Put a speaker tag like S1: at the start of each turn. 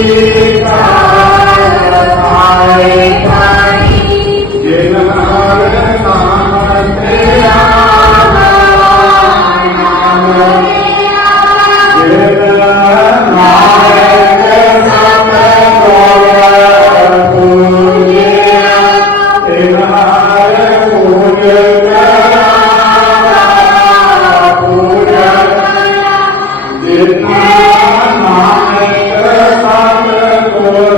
S1: Yeah. agora.